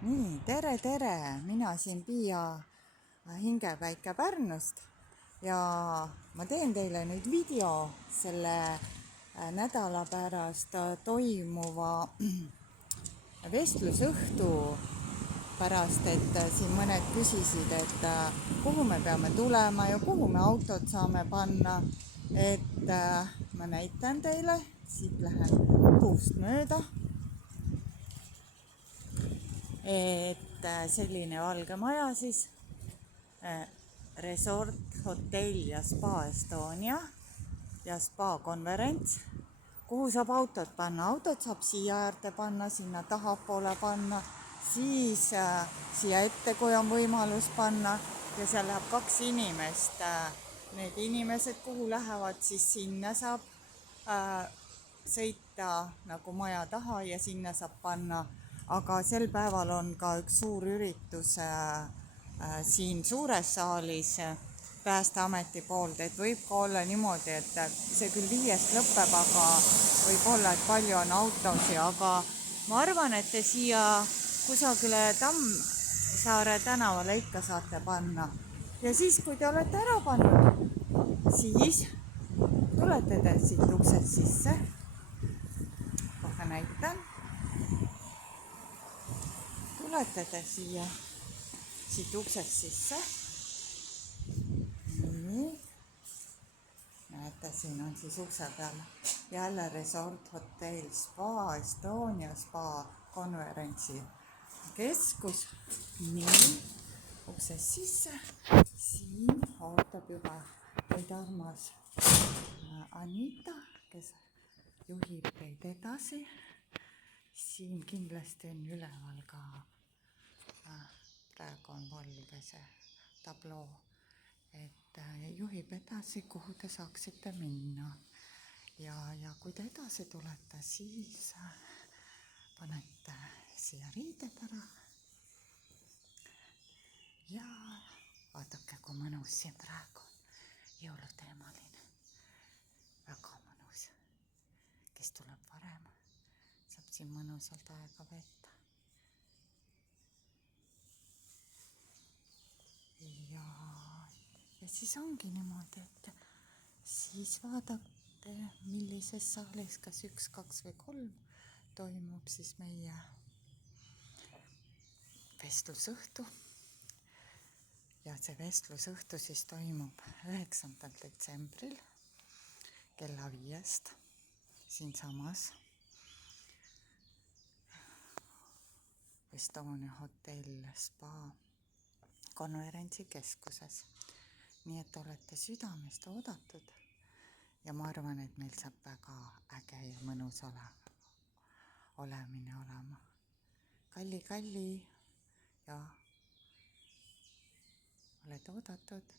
Nii, tere, mina siin Piia Hingepäike Pärnust ja ma teen teile nüüd video selle nädala pärast toimuva vestlusõhtu pärast, et siin mõned küsisid, et kuhu me peame tulema ja kuhu me autod saame panna, et ma näitan teile, siit lähen puust mööda. Et selline valge maja siis, Resort Hotell ja Spa Estonia ja Spa Konverents, kuhu saab autod panna. Autod saab siia äärde panna, sinna tahapoole panna, siis siia ette, kui on võimalus panna, ja seal läheb 2 inimest. Need inimesed, kuhu lähevad, siis sinna saab sõita nagu maja taha ja sinna saab panna. Aga sel päeval on ka üks suur üritus siin suures saalis Päästeameti poolt, et võib ka olla niimoodi, et see küll 5 lõpeb, aga võib olla, et palju on autosi, aga ma arvan, et te siia kusagile Tammsaare tänavale ikka saate panna. Ja siis, kui te olete ära pannud, siis tulete te siit uksest sisse. Kohe näitan. Tulete te siit uksest sisse. Nii. Näete, siin on siis ukse peal jälle Resort Hotell Spa Estonia Spa Konverentsi keskus. Nii, uksest sisse. Siin ootab juba teid armas Anita, kes juhib teid edasi. Siin kindlasti on üleval ka, praegu on valge see tabloo, et juhib edasi, kuhu te saaksite minna. Ja kui te edasi tulete, siis panete siia riided ära. Ja vaadake, kui mõnus siin praegu on, jõuluteemaline, väga mõnus. Kes tuleb varem, saab siin mõnusalt aega veeta. Ja siis ongi niimoodi, et siis vaadake, millises saalis, kas 1, 2 või 3 toimub siis meie vestlusõhtu. Ja see vestlusõhtu siis toimub 9. detsembril kella 5 siinsamas Estonia Hotell Spa konverentsikeskuses. Nii et olete südamest oodatud ja ma arvan, et meil saab väga äge ja mõnus olemine olema. Kalli ja oled oodatud.